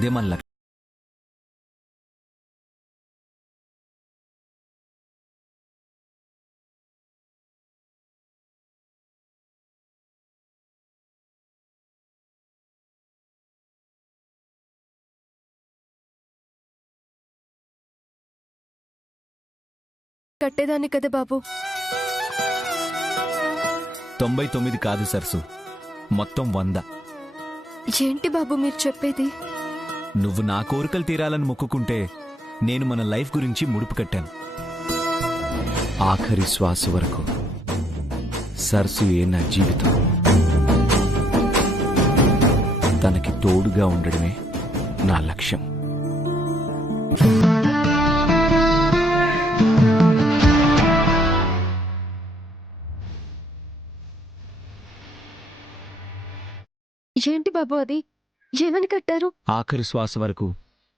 అదే మన లక్ష్యం. కట్టేదాన్ని కదా బాబు. 99 కాదు సరసు, మొత్తం 100. ఏంటి బాబు మీరు చెప్పేది? నువ్వు నా కోరికలు తీరాలని మొక్కుకుంటే నేను మన లైఫ్ గురించి ముడుపు కట్టాను. ఆఖరి శ్వాస వరకు సరసుయే నా జీవితం. తనకి తోడుగా ఉండడమే నా లక్ష్యం. ఏంటి బాబు అది? ఏమని కట్టారు? ఆఖరి శ్వాస వరకు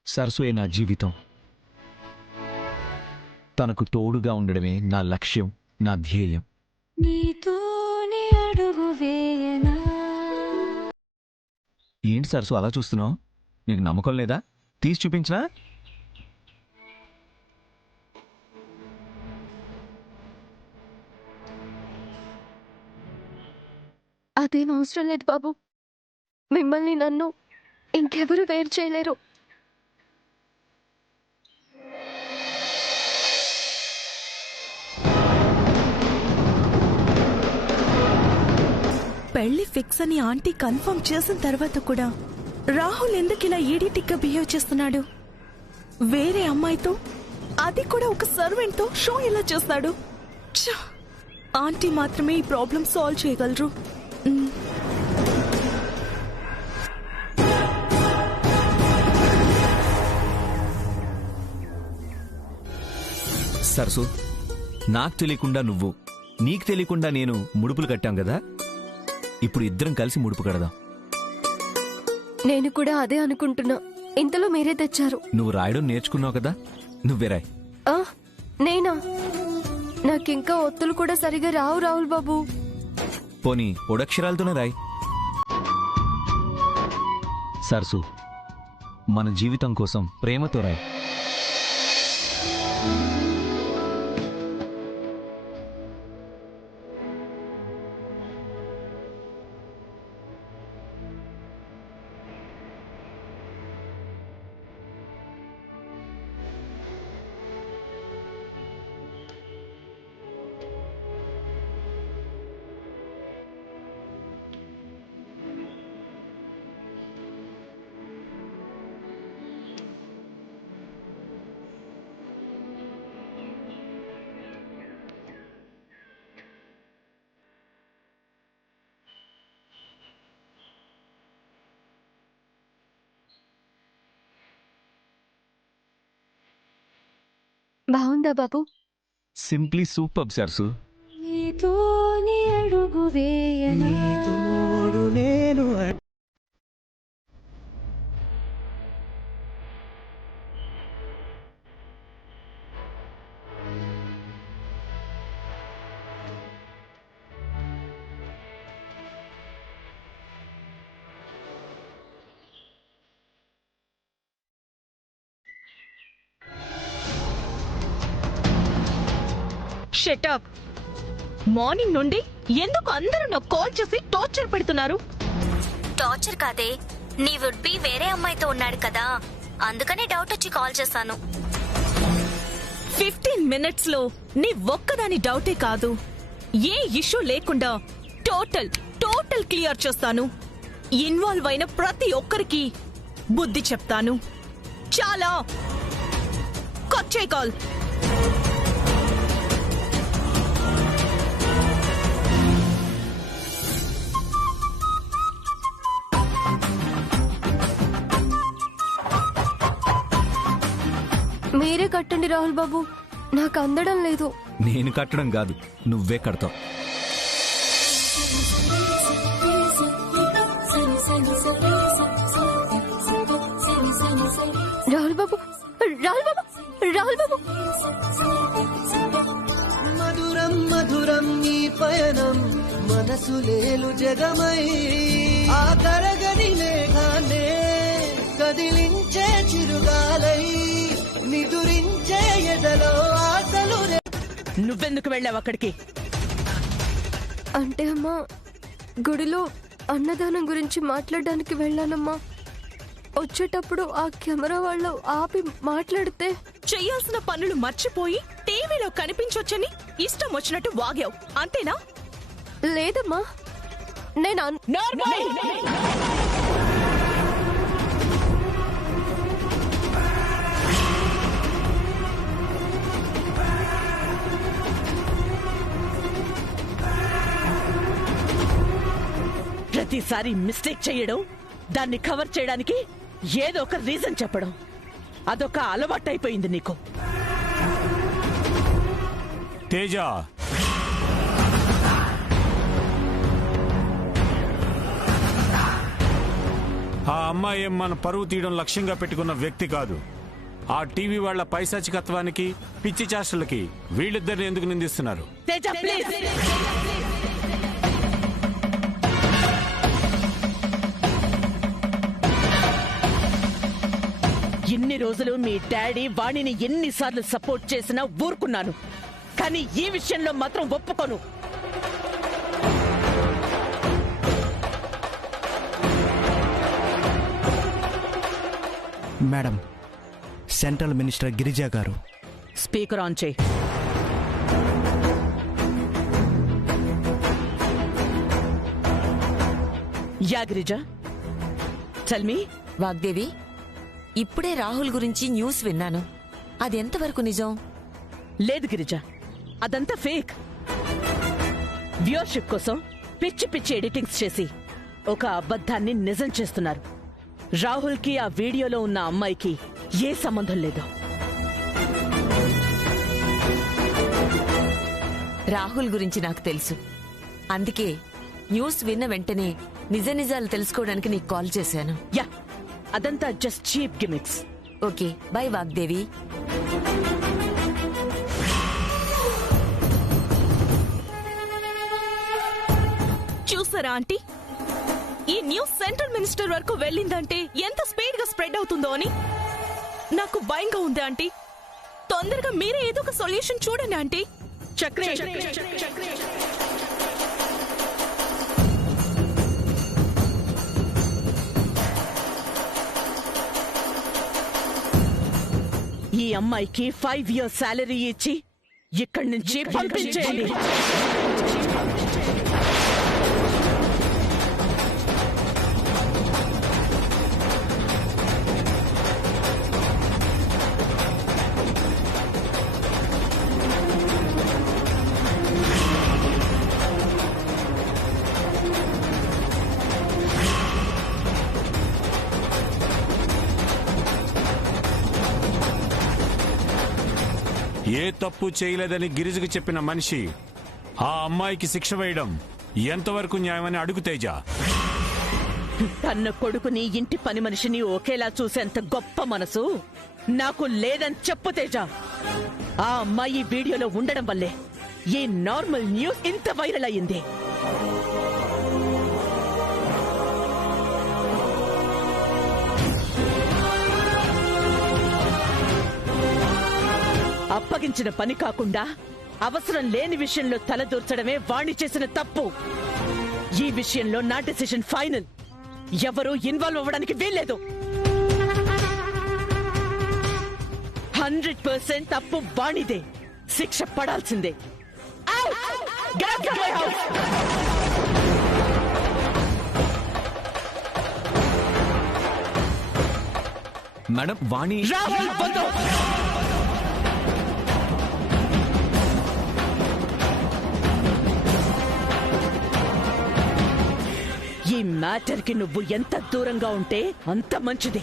సరసుయే నా జీవితం. తనకు తోడుగా ఉండడమే నా లక్ష్యం, నా ధ్యేయం. ఏంటి సరసు అలా చూస్తున్నావు? నీకు నమ్మకం లేదా? తీసి చూపించినా? అదేం అవసరం లేదు బాబు. మిమ్మల్ని నన్ను ఇంకెవరు వేరు చేయలేరు. పెళ్లి ఫిక్స్ అని ఆంటీ కన్ఫర్మ్ చేసిన తర్వాత కూడా రాహుల్ ఎందుకు ఇలా ఈడిటిక్గా బిహేవ్ చేస్తున్నాడు? వేరే అమ్మాయితో, అది కూడా ఒక సర్వెంట్ తో షో ఎలా చేస్తాడు? ఆంటీ మాత్రమే ఈ ప్రాబ్లం సాల్వ్ చేయగలరు. సరసు, నాకు తెలియకుండా నువ్వు, నీకు తెలియకుండా నేను ముడుపులు కట్టాం కదా, ఇప్పుడు ఇద్దరం కలిసి ముడుపు కడదాం. నేను కూడా అదే అనుకుంటున్నా. ఇంతలో మీరే తెచ్చారు. నువ్వు రాయడం నేర్చుకున్నావు కదా, నువ్వే రాయ్. నేనా? నాకింకా ఒత్తులు కూడా సరిగా రావు రాహుల్ బాబు. పోనీ ఒడక్షరాలతోనే రాయ్. సరసు, మన జీవితం కోసం ప్రేమతో రాయ్. బాగుందా బాబు? సింప్లీ సూపర్ సరసు. షటప్. మార్నింగ్ నుండి ఎందుకు అందరూ నాకు కాల్ చేసి టార్చర్ పెడుతున్నారు? టార్చర్ కాదే, నీ వుడ్ బి వేరే అమ్మాయితో ఉన్నాడు కదా, అందుకనే డౌట్ వచ్చి కాల్ చేశాను. 15 minutes లో నీ ఒక్కదాని డౌటే కాదు, ఏ ఇష్యూ లేకుండా టోటల్ క్లియర్ చేస్తాను. ఇన్వాల్వ్ అయిన ప్రతి ఒక్కరికి బుద్ధి చెప్తాను. చాలా కట్ కాల్. మీరే కట్టండి రాహుల్ బాబు, నాకు అందడం లేదు. నేను కట్టడం కాదు, నువ్వే కడతావు. రాహుల్ బాబు, రాహుల్ బాబు, రాహుల్ బాబు. మధురం మధురం నీ పయనం, మనసు లేలు జగమై ఆ తరగని మేఘాన్నే కదిలించే చిరుగాలై నిదురించే ఎదలో ఆశలు నువ్వెందుకు వెళ్ళావు అక్కడికి? అంటే అమ్మా, గుడిలో అన్నదానం గురించి మాట్లాడడానికి వెళ్ళానమ్మా. వచ్చేటప్పుడు ఆ కెమెరా వాళ్ళు ఆపి మాట్లాడితే చెయ్యాల్సిన పనులు మర్చిపోయి టీవీలో కనిపించొచ్చని ఇష్టం వచ్చినట్టు వాగావు, అంతేనా? లేదమ్మా, నేను ప్రతిసారి మిస్టేక్ చేయడం, దాన్ని కవర్ చేయడానికి ఏదో ఒక రీజన్ చెప్పడం, అదొక అలవాటైపోయింది నీకు. తేజ, ఆ అమ్మాయి మన పరువు తీయడం లక్ష్యంగా పెట్టుకున్న వ్యక్తి కాదు. ఆ టీవీ వాళ్ల పైశాచికత్వానికి, పిచ్చి చేష్టలకి వీళ్ళిద్దరిని ఎందుకు నిందిస్తున్నారు? తేజ, ప్లీజ్. ఇన్ని రోజులు మీ డాడీ వాణిని ఎన్నిసార్లు సపోర్ట్ చేసినా ఊరుకున్నాను, కానీ ఈ విషయంలో మాత్రం ఒప్పుకోను. మేడం, సెంట్రల్ మినిస్టర్ గిరిజా గారు. స్పీకర్ ఆన్ చేయి. Yeah Girija, tell me. Vagdevi, ఇప్పుడే రాహుల్ గురించి న్యూస్ విన్నాను. అది ఎంతవరకు నిజం? లేదు గిరిజా, అదంతా ఫేక్. వ్యూవర్షిప్ కోసం పిచ్చి పిచ్చి ఎడిటింగ్స్ చేసి ఒక అబద్ధాన్ని నిజం చేస్తున్నారు. రాహుల్ కి ఆ వీడియోలో ఉన్న అమ్మాయికి ఏ సంబంధం లేదు. రాహుల్ గురించి నాకు తెలుసు. అందుకే న్యూస్ విన్న వెంటనే నిజ నిజాలు తెలుసుకోవడానికి నీకు కాల్ చేశాను. యా, అదంతా just cheap gimmicks. Okay, by Vagdevi. చూసారా ఆంటీ, ఈ న్యూస్ సెంట్రల్ మినిస్టర్ వరకు వెళ్ళిందంటే ఎంత స్పీడ్ గా స్ప్రెడ్ అవుతుందో అని నాకు భయంగా ఉంది ఆంటీ. తొందరగా మీరే ఏదో ఒక సొల్యూషన్ చూడండి ఆంటీ. చక్రే, ఈ అమ్మాయికి 5 years శాలరీ ఇచ్చి ఇక్కడి నుంచి పంపించేయండి. ఏ తప్పు చేయలేదని గిరిజకు చెప్పిన మనిషి ఆ అమ్మాయికి శిక్ష వేయడం ఎంతవరకు న్యాయమని అడుగు తేజ. తన కొడుకుని, ఇంటి పని మనిషిని ఒకేలా చూసేంత గొప్ప మనసు నాకు లేదని చెప్పు తేజ. ఆ అమ్మాయి వీడియోలో ఉండడం వల్లే ఈ నార్మల్ న్యూస్ ఇంత వైరల్ అయ్యింది. అప్పగించిన పని కాకుండా అవసరం లేని విషయంలో తలదూర్చడమే వాణి చేసిన తప్పు. ఈ విషయంలో నా డెసిషన్ ఫైనల్. ఎవరూ ఇన్వాల్వ్ అవ్వడానికి వీల్లేదు. 100% తప్పు వాణిదే. శిక్ష పడాల్సిందే. మేడం, వాణి రాహుల్ బంధు. ఈ మ్యాటర్ కి నువ్వు ఎంత దూరంగా ఉంటే అంత మంచిది.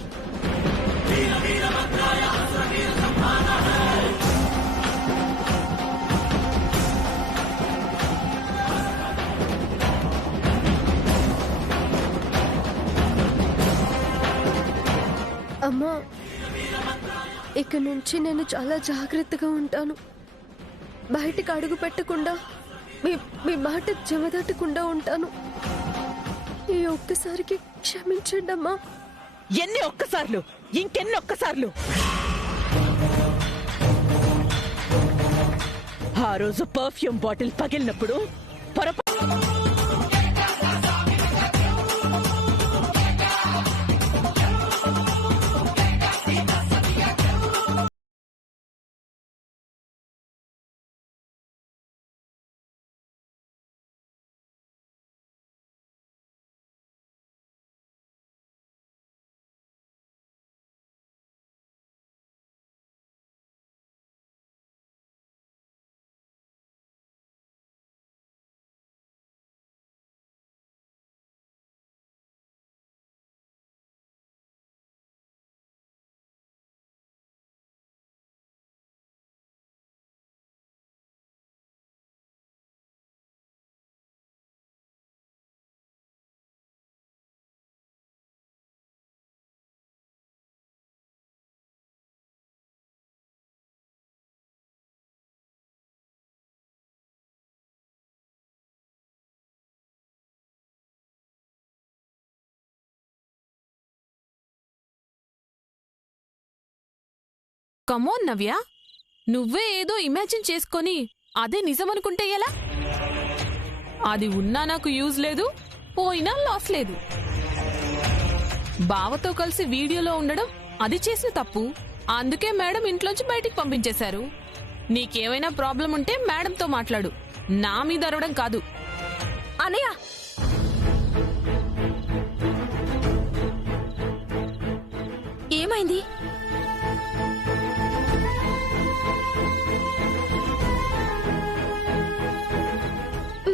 అమ్మా, ఇక నుంచి నేను చాలా జాగ్రత్తగా ఉంటాను. బయటికి అడుగు పెట్టకుండా, మీ మాట చెమదాటకుండా ఉంటాను. ఈ ఒక్కసారికి క్షమించండి అమ్మా. ఎన్ని ఒక్కసార్లు, ఇంకెన్ని ఒక్కసార్లు? ఆ రోజు పర్ఫ్యూమ్ బాటిల్ పగిలినప్పుడు కమోన్ నవ్య, నువ్వే ఏదో ఇమాజిన్ చేసుకొని అదే నిజమనుకుంటే ఎలా? అది ఉన్నా నాకు యూజ్ లేదు, పోయినా లాస్ లేదు. బావతో కలిసి వీడియోలో ఉండడం అది చేసిన తప్పు. అందుకే మేడం ఇంట్లోంచి బయటికి పంపించేశారు. నీకేమైనా ప్రాబ్లం ఉంటే మేడంతో మాట్లాడు, నా మీద అరవడం కాదు. అనయ్య, ఏమైంది?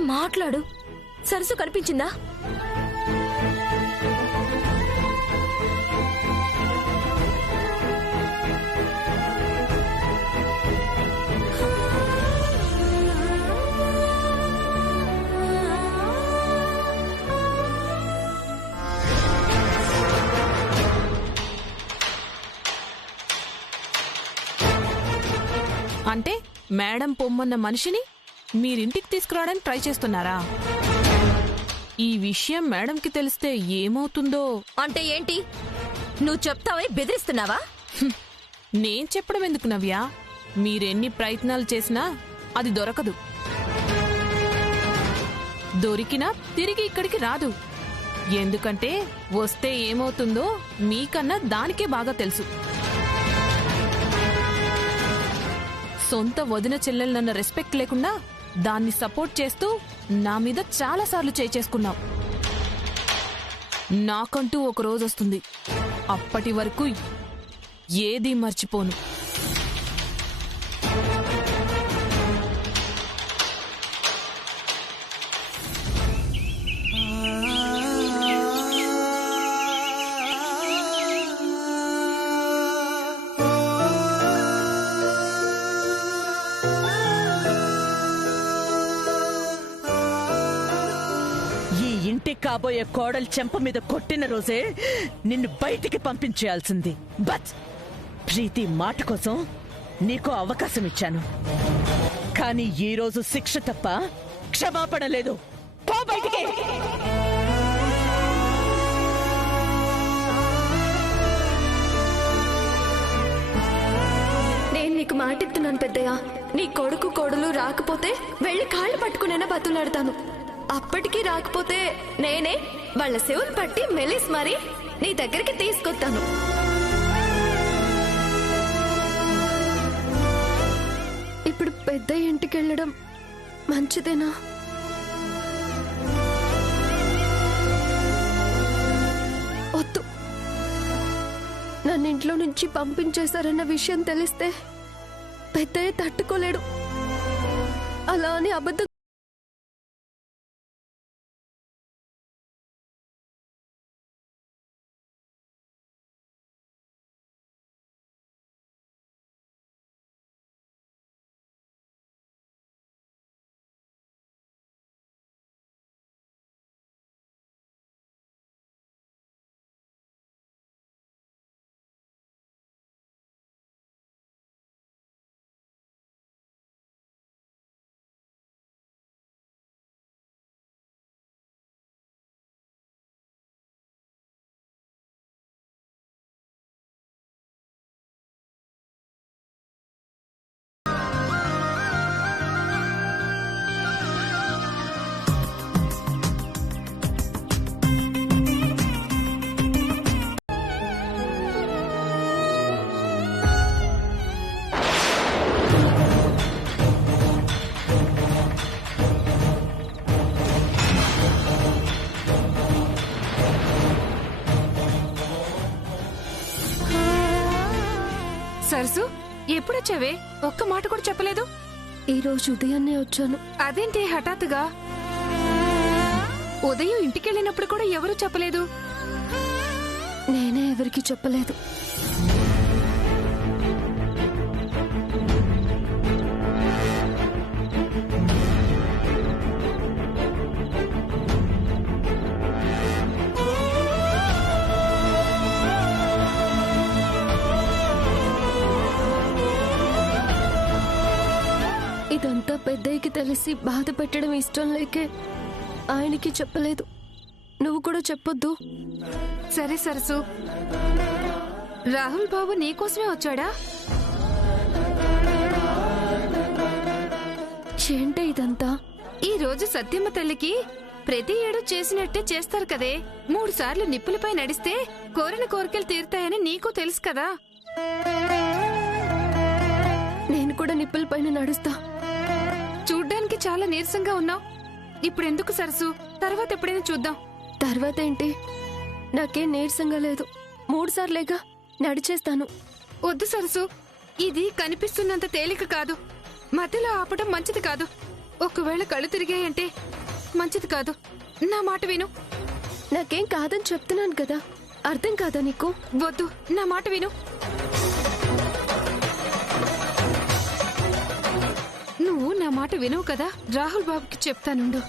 మాట్లాడు. సరసు కనిపించిందా? అంటే మేడం పొమ్మన్న మనిషిని మీరింటికి తీసుకురావడానికి ట్రై చేస్తున్నారా? ఈ విషయం మేడంకి తెలిస్తే ఏమవుతుందో. అంటే ఏంటి? నువ్వు చెప్తావని బెదిరిస్తున్నావా? నేను చెప్పడం ఎందుకు నవ్య? మీరెన్ని ప్రయత్నాలు చేసినా అది దొరకదు. దొరికినా తిరిగి ఇక్కడికి రాదు. ఎందుకంటే వస్తే ఏమవుతుందో మీకన్నా దానికే బాగా తెలుసు. సొంత వదిన చెల్లెలన్న రెస్పెక్ట్ లేకుండా దాన్ని సపోర్ట్ చేస్తూ నా మీద చాలాసార్లు చేసుకున్నావు. నాకంటూ ఒక రోజు వస్తుంది, అప్పటి వరకు ఏదీ మర్చిపోను. కాబోయే కోడలు చెంప మీద కొట్టిన రోజే నిన్ను బయటికి పంపించేయాల్సింది. బట్ ప్రీతి మాట కోసం నీకు అవకాశం ఇచ్చాను, కానీ ఈ రోజు శిక్ష తప్ప క్షమాపణ లేదు. పో బయటికి. నేను నీకు మాటిస్తున్నాను పెద్దయ్య, నీ కొడుకు కోడలు రాకపోతే వెళ్ళి కాళ్ళు పట్టుకునేనా బతులాడతాను. అప్పటికీ రాకపోతే నేనే వాళ్ళ శివుని పట్టి మెలిసి మరి నీ దగ్గరికి తీసుకొస్తాను. ఇప్పుడు పెద్ద ఇంటికి వెళ్ళడం మంచిదేనా? వద్దు, నన్ను ఇంట్లో నుంచి పంపించేశారన్న విషయం తెలిస్తే పెద్దయ్య తట్టుకోలేడు. అలా అని అబద్ధం సరసు ఎప్పుడొచ్చావే? ఒక్క మాట కూడా చెప్పలేదు. ఈ రోజు ఉదయాన్నే వచ్చాను. అదేంటి హఠాత్తుగా? ఉదయం ఇంటికెళ్ళినప్పుడు కూడా ఎవరూ చెప్పలేదు. నేనే ఎవరికి చెప్పలేదు. ఇదంతా పెద్దయ్యకి తెలిసి బాధ పెట్టడం ఇష్టం లేకే ఆయనకి చెప్పలేదు. నువ్వు కూడా చెప్పొద్దు. సరే సరసు, రాహుల్ బాబు నీకోసమే వచ్చాడా? ఏంటే ఇదంతా? ఈ రోజు సత్యమ్మ తల్లికి ప్రతి ఏడు చేసినట్టే చేస్తారు కదే. 3 సార్లు నిప్పులపై నడిస్తే కోరిన కోరికలు తీరుతాయని నీకు తెలుసు కదా. నేను కూడా నిప్పుల పైన నడుస్తా. చూడ్డానికి చాలా నీరసంగా ఉన్నావు. ఇప్పుడెందుకు సరసు, తర్వాత ఎప్పుడైనా చూద్దాం. తర్వాత ఏంటి? నాకేం నీరసంగా లేదు. 3 సార్లేగా నడిచేస్తాను. వద్దు సరసు, ఇది కనిపిస్తున్నంత తేలిక కాదు. మధ్యలో ఆపటం మంచిది కాదు. ఒకవేళ కళ్ళు తిరిగాయంటే మంచిది కాదు. నా మాట విను. నాకేం కాదని చెప్తున్నాను కదా, అర్థం కాదా నీకు? వద్దు, నా మాట విను. నువ్వు నా మాట వినవు కదా. రాహుల్ బాబుకి చెప్తానుండు.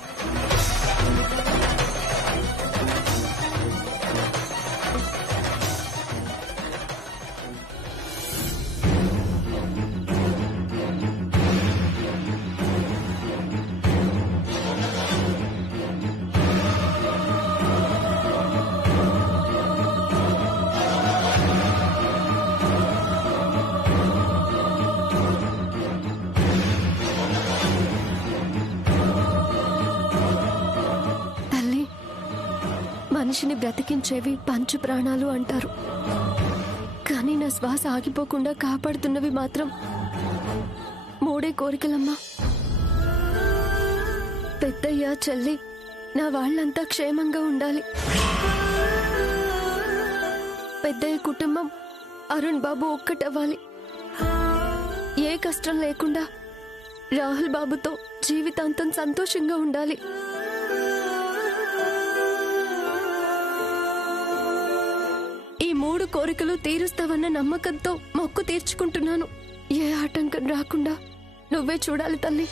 మనిషిని బ్రతికించేవి పంచ ప్రాణాలు అంటారు. కానీ నా శ్వాస ఆగిపోకుండా కాపాడుతున్నవి మాత్రం 3 కోరికలమ్మా. పెద్దయ్య, చెల్లి, నా వాళ్ళంతా క్షేమంగా ఉండాలి. పెద్దయ్య కుటుంబం, అరుణ్ బాబు ఒక్కటవ్వాలి. ఏ కష్టం లేకుండా రాహుల్ బాబుతో జీవితాంతం సంతోషంగా ఉండాలి. ఈ 3 కోరికలు తీరుస్తావన్న నమ్మకంతో మొక్కు తీర్చుకుంటున్నాను. ఏ ఆటంకం రాకుండా నువ్వే చూడాలి తల్లి.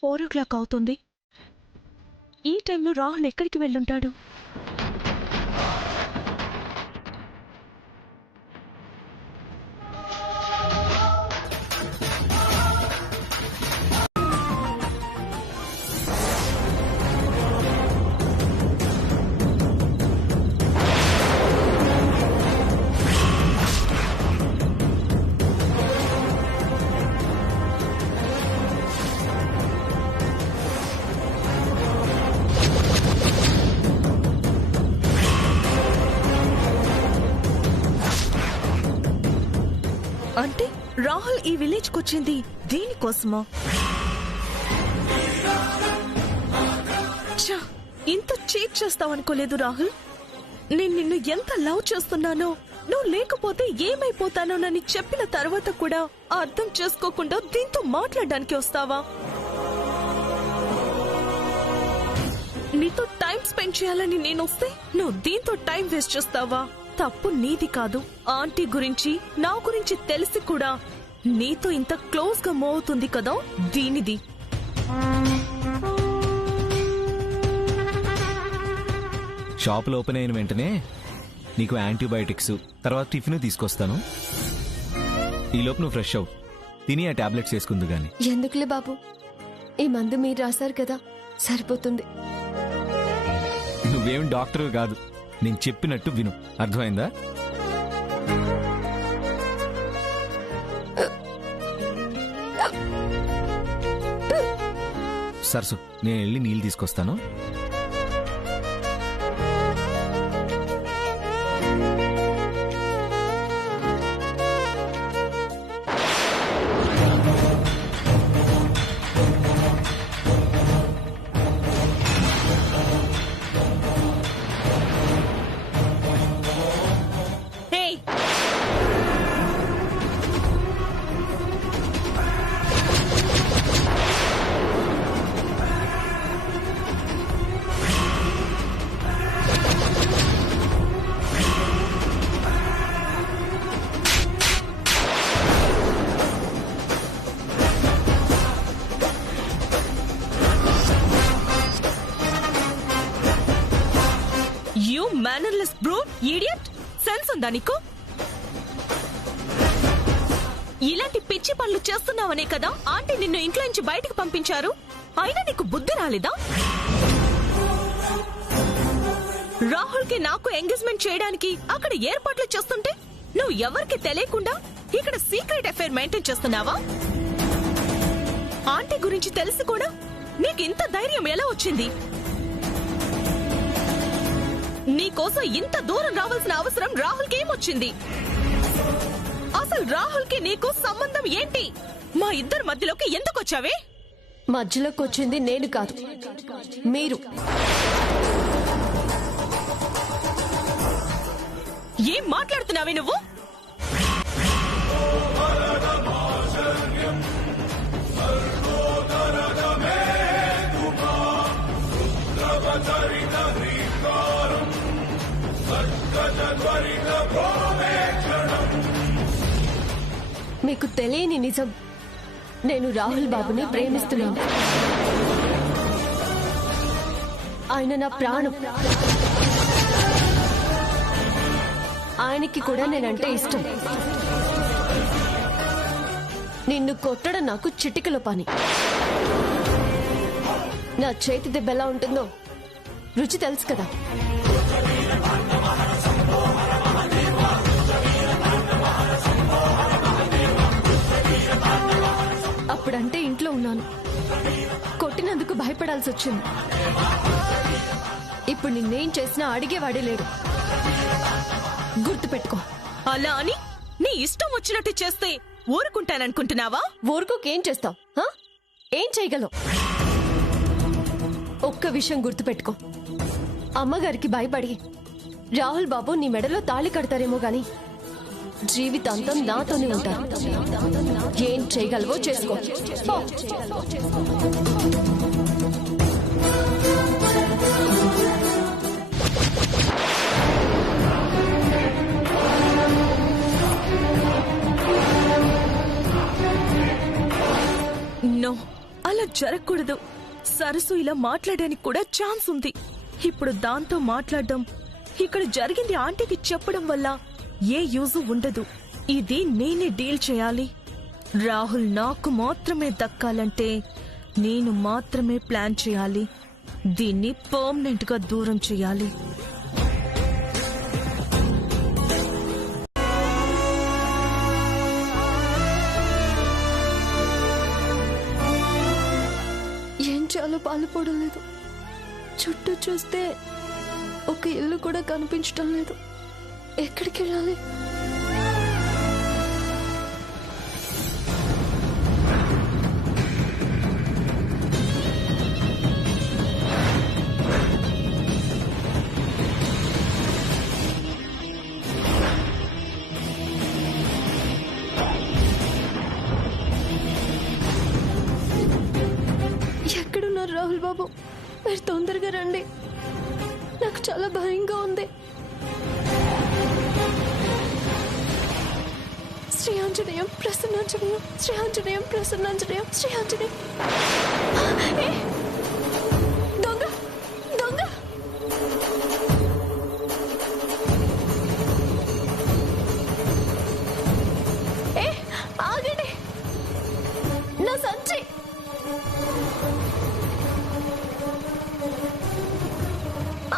ఫోర్ ఓ క్లాక్ అవుతుంది. ఈ టైంలో రాహుల్ ఎక్కడికి వెళ్ళుంటాడు? రాహుల్ ఈ విలేజ్ కొచ్చింది దేనికోసమా? ఛ, ఇంత చీట్ చేస్తావనుకోలేదు రాహుల్. నేను నిన్ను ఎంత లవ్ చేస్తున్నానో, నువ్వు లేకపోతే ఏమైపోతానోనని చెప్పిన తర్వాత కూడా అర్థం చేసుకోకుండా దీంతో మాట్లాడడానికి వస్తావా? నీతో టైం స్పెండ్ చేయాలని నేను వస్తే నువ్వు దీంతో టైం వేస్ట్ చేస్తావా? తప్పు నీది కాదు. ఆంటీ గురించి నా గురించి తెలిసి కూడా నీతో ఇంత క్లోజ్ గా మూవ్ అవుతుంది కదా, దీనిది. షాపులు ఓపెన్ అయిన వెంటనే నీకు యాంటీబయాటిక్స్, తర్వాత టిఫిన్ తీసుకొస్తాను. ఈలోపు నువ్వు ఫ్రెష్ అవు, తిని ఆ టాబ్లెట్స్ వేసుకుందు గాని. ఎందుకులే బాబు, ఈ మందు మీరు రాశారు కదా, సరిపోతుంది. నువ్వేం డాక్టర్ కాదు, నేను చెప్పినట్టు విను, అర్థమైందా? సరసు, నేను వెళ్ళి నీళ్ళు తీసుకొస్తాను. Mannerless brute, idiot. సెన్స్ ఉందా నీకు? ఇలాంటి పిచ్చి పనులు చేస్తున్నావనే కదా ఆంటీ నిన్ను ఇంట్లో నుంచి బయటకు పంపించారు. అయినా నీకు బుద్ధి రాలేదా? రాహుల్ కి నాకు ఎంగేజ్మెంట్ చేయడానికి అక్కడ ఏర్పాట్లు చేస్తుంటే నువ్వు ఎవరికి తెలియకుండా ఇక్కడ సీక్రెట్ అఫైర్ మెయింటైన్ చేస్తున్నావా? ఆంటీ గురించి తెలిసి కూడా నీకు ఇంత ధైర్యం ఎలా వచ్చింది? నీకోసం ఇంత దూరం రావాల్సిన అవసరం రాహుల్ కి ఏమొచ్చింది? అసలు రాహుల్ కి నీకు సంబంధం ఏంటి? మా ఇద్దరి మధ్యలోకి ఎందుకు వచ్చావే? మధ్యలోకి వచ్చింది నేను కాదు, మీరు. ఏం మాట్లాడుతున్నావే నువ్వు? మీకు తెలియని నిజం, నేను రాహుల్ బాబుని ప్రేమిస్తున్నాను. ఆయన నా ప్రాణం. ఆయనకి కూడా నేనంటే ఇష్టం. నిన్ను కొట్టడం నాకు చిటికలో పని. నా చేతి దెబ్బ ఎలా ఉంటుందో రుచి తెలుసు కదా. అప్పుడంటే ఇంట్లో ఉన్నాను, కొట్టినందుకు భయపడాల్సి వచ్చింది. ఇప్పుడు నిన్నేం చేసినా అడిగేవాడే లేడు. గుర్తుపెట్టుకో. అలా అని నీ ఇష్టం వచ్చినట్టు చేస్తే ఊరుకుంటాననుకుంటున్నావా? ఊరుకోకేం చేస్తావు? ఏం చేయగలవు? ఒక్క విషయం గుర్తుపెట్టుకో. అమ్మగారికి భయపడి రాహుల్ బాబు నీ మెడలో తాళి కడతారేమో గాని జీవితాంతం నాతోనే ఉంటారు. ఏం చేయగలవో చేసుకో. నో, అలా జరగకూడదు. సరసు ఇలా మాట్లాడడానికి కూడా ఛాన్స్ ఉంది. ఇప్పుడు దాంతో మాట్లాడడం, ఇక్కడ జరిగింది ఆంటీకి చెప్పడం వల్ల ఏ యూజు ఉండదు. ఇది నేనే డీల్ చేయాలి. రాహుల్ నాకు మాత్రమే దక్కాలంటే నేను మాత్రమే ప్లాన్ చేయాలి. దీన్ని పర్మనెంట్ గా దూరం చేయాలి. ఏం చేయాలో పాలుపోవడం లేదు. చుట్టూ చూస్తే ఒక ఇల్లు కూడా కనిపించడం లేదు. ఎక్కడికి వెళ్ళాలి? రాహుల్ బాబు, మీరు తొందరగా రండి. నాకు చాలా భయంగా ఉంది. శ్రీ ఆంజనేయం ప్రసన్నాంజనేయం, శ్రీ ఆంజనేయం ప్రసన్నాంజనేయం, శ్రీ ఆంజనేయం. ఏ! దొంగ దొంగ! ఏ ఆగండి, నా సంచి!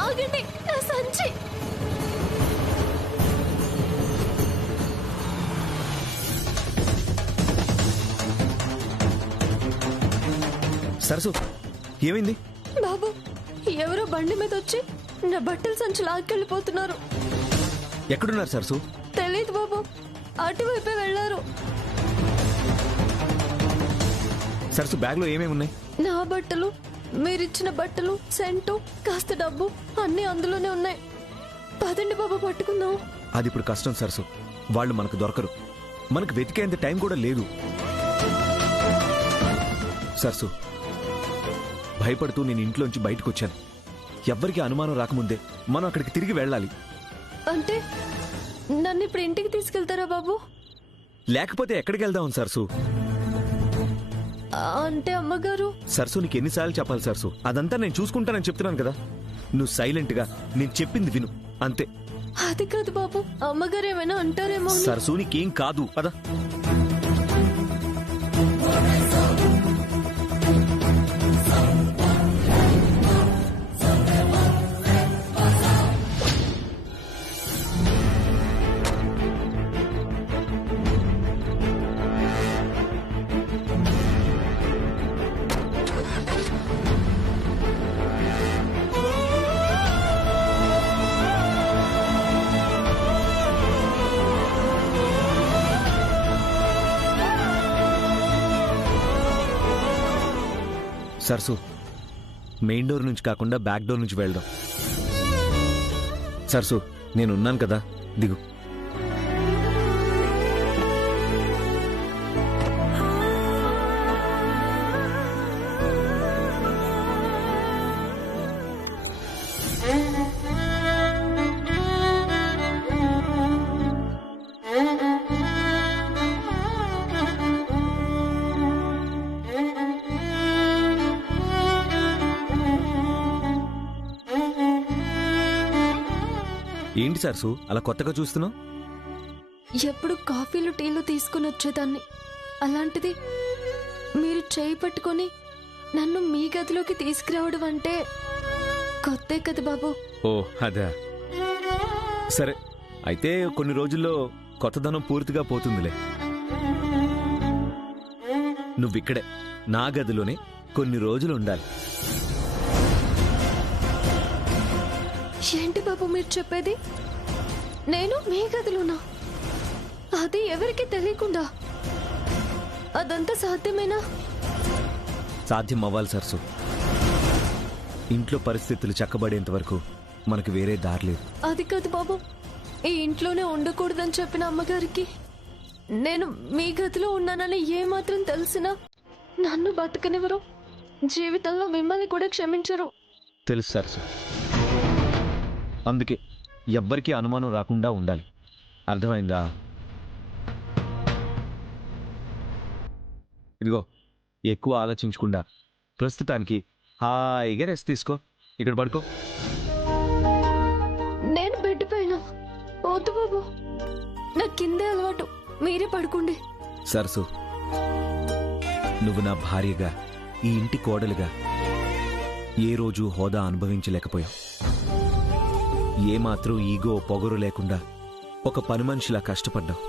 ఆగండి, నా సంచి! సరసు, ఏమైంది? బాబు, ఎవరో బండి మీద వచ్చి నా బట్టల సంచి లాక్కెళ్ళిపోతున్నారు. ఎక్కడున్నారు సరసు? తెలీదు బాబు, అటువైపే వెళ్ళారు. సరసు, బ్యాగ్ లో ఏమేమి ఉన్నాయి? నా బట్టలు, మీరిచ్చిన బట్టలు, సెంటు, కాస్త డబ్బు అన్నీ అందులోనే ఉన్నాయి. పదండి బాబు, పట్టుకుందాం. అది ఇప్పుడు కష్టం సరసు, వాళ్ళు మనకు దొరకరు. మనకు వెతికేంత టైం కూడా లేదు. సరసు, భయపడుతూ నేను ఇంట్లోంచి బయటకు వచ్చాను. ఎవ్వరికీ అనుమానం రాకముందే మనం అక్కడికి తిరిగి వెళ్ళాలి. అంటే నన్ను ఇప్పుడు ఇంటికి తీసుకెళ్తారా బాబు? లేకపోతే ఎక్కడికి వెళ్దాం సరసు? అంటే అమ్మగారు. సరసు, నీకు ఎన్నిసార్లు చెప్పాలి సరసు? అదంతా నేను చూసుకుంటానని చెప్తున్నాను కదా. నువ్వు సైలెంట్ గా నేను చెప్పింది విను, అంతే. అది కాదు బాబు, అమ్మగారు ఏమైనా అంటారేమో అని. సరసు, నీకేం కాదు, పద. సరసు, మెయిన్ డోర్ నుంచి కాకుండా బ్యాక్ డోర్ నుంచి వెళ్దాం. సరసు, నేనున్నాను కదా, దిగు. ఏంటి సరసు అలా కొత్తగా చూస్తున్నావు? ఎప్పుడు కాఫీలు టీలు తీసుకుని వచ్చేదాన్ని, అలాంటిది మీరు చేయి పట్టుకొని నన్ను మీ గదిలోకి తీసుకురావడం అంటే కొత్తే కదా బాబు. ఓ అదా, సరే అయితే కొన్ని రోజుల్లో కొత్తదనం పూర్తిగా పోతుందిలే. నువ్విక్కడే నా గదిలోనే కొన్ని రోజులు ఉండాలి. ఏంటి బాబు మీరు చెప్పేది? నేను మీ గదిలోనా? అది ఎవరికి తెలియకుండా? అదంతా సాధ్యమేనా? సాధ్యం అవ్వాలి సరసు. ఇంట్లో పరిస్థితులు చక్కబడేంత వరకు మనకు వేరే దారి లేదు. అది కాదు బాబు, ఈ ఇంట్లోనే ఉండకూడదని చెప్పిన అమ్మగారికి నేను మీ గదిలో ఉన్నానని ఏమాత్రం తెలిసినా నన్ను బతకనివ్వరు, జీవితంలో మిమ్మల్ని కూడా క్షమించరు. తెలుసు సరసు, అందుకే ఎవ్వరికీ అనుమానం రాకుండా ఉండాలి. అర్థమైందా? ఇదిగో, ఎక్కువ ఆలోచించకుండా ప్రస్తుతానికి హాయిగా రెస్ట్ తీసుకో. ఇక్కడ పడుకో. నేను బెడ్ పైన వద్దు బాబు, నా కిందే అలవాటు, మీరే పడుకోండి. సరసు, నువ్వు నా భార్యగా, ఈ ఇంటి కోడలుగా ఏ రోజు హోదా అనుభవించలేకపోయావు. ఏమాత్రం ఈగో పొగరు లేకుండా ఒక పని మనిషిలా కష్టపడ్డావు.